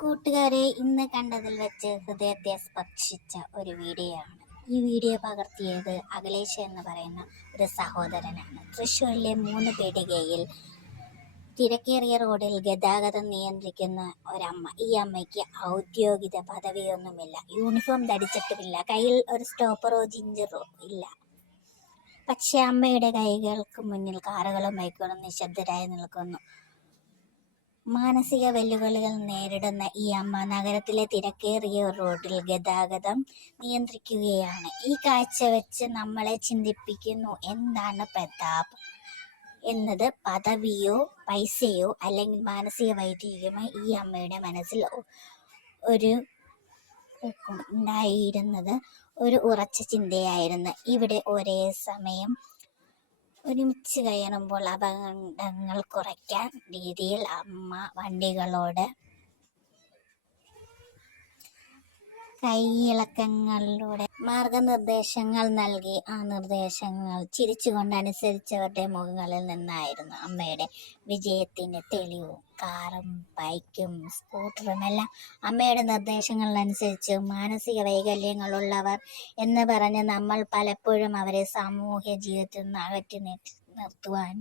കൂട്ടുകാരെ ഇന്ന് കണ്ടതിൽ വെച്ച് ഹൃദയത്തെ സ്പർശിച്ച ഒരു വീഡിയോ ആണ് ഈ വീഡിയോ പകർത്തിയത് അഖിലേഷ് എന്ന് പറയുന്ന ഒരു സഹോദരനാണ്. തൃശ്ശൂരിലെ മൂന്ന് പീടികയിൽ തിരക്കേറിയ റോഡിൽ ഗതാഗതം നിയന്ത്രിക്കുന്ന ഒരമ്മ. ഈ അമ്മയ്ക്ക് ഔദ്യോഗിക പദവിയൊന്നുമില്ല. യൂണിഫോം ധരിച്ചിട്ടുമില്ല. കയ്യിൽ ഒരു സ്റ്റോപ്പറോ ജിഞ്ചറോ ഇല്ല. പക്ഷേ അമ്മയുടെ കൈകൾക്ക് മുന്നിൽ കാറുകളും ബൈക്കുകളും നിശബ്ദരായി നിൽക്കുന്നു. മാനസിക വെല്ലുവിളികൾ നേരിടുന്ന ഈ അമ്മ നഗരത്തിലെ തിരക്കേറിയ റോഡിൽ ഗതാഗതം നിയന്ത്രിക്കുകയാണ്. ഈ കാഴ്ച വെച്ച് നമ്മളെ ചിന്തിപ്പിക്കുന്നു എന്താണ് പ്രതാപ്? എന്നത് പദവിയോ പൈസയോ അല്ലെങ്കിൽ മാനസിക വൈദികമോ ഈ അമ്മയുടെ മനസ്സിൽ ഒരു ഉണ്ടായിരുന്നത് ഒരു ഉറച്ച ചിന്തയായിരുന്നു. ഇവിടെ ഒരേ സമയം ഒരുമിച്ച് കയറുമ്പോൾ അപകടങ്ങൾ കുറയ്ക്കാൻ രീതിയിൽ അമ്മ വണ്ടികളോട് കൈയിളക്കങ്ങളിലൂടെ മാർഗനിർദ്ദേശങ്ങൾ നൽകി. ആ നിർദ്ദേശങ്ങൾ ചിരിച്ചുകൊണ്ട് അനുസരിച്ചവരുടെ മുഖങ്ങളിൽ നിന്നായിരുന്നു അമ്മയുടെ വിജയത്തിന്റെ തെളിവും. കാറും ബൈക്കും സ്കൂട്ടറും എല്ലാം അമ്മയുടെ നിർദ്ദേശങ്ങളനുസരിച്ച് മാനസിക വൈകല്യങ്ങളുള്ളവർ എന്ന് പറഞ്ഞ് നമ്മൾ പലപ്പോഴും അവരെ സാമൂഹ്യ ജീവിതത്തിൽ നിന്ന് അകറ്റി നിർത്തുവാൻ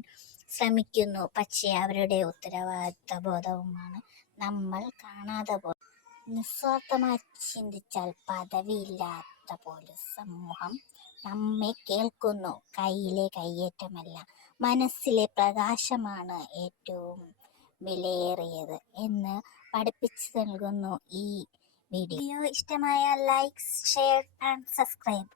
ശ്രമിക്കുന്നു. പക്ഷേ അവരുടെ ഉത്തരവാദിത്ത ബോധവുമാണ് നമ്മൾ കാണാതെ പോ നിസ്വാർത്ഥമായി ചിന്തിച്ചാൽ പദവിയില്ലാത്ത പോലും സമൂഹം നമ്മെ കേൾക്കുന്നു. കയ്യിലെ കയ്യേറ്റമല്ല മനസ്സിലെ പ്രകാശമാണ് ഏറ്റവും വിലയേറിയത് എന്ന് പഠിപ്പിച്ചു നൽകുന്നു ഈ വീഡിയോ. ഇഷ്ടമായ ലൈക്ക് ഷെയർ ആൻഡ് സബ്സ്ക്രൈബ്.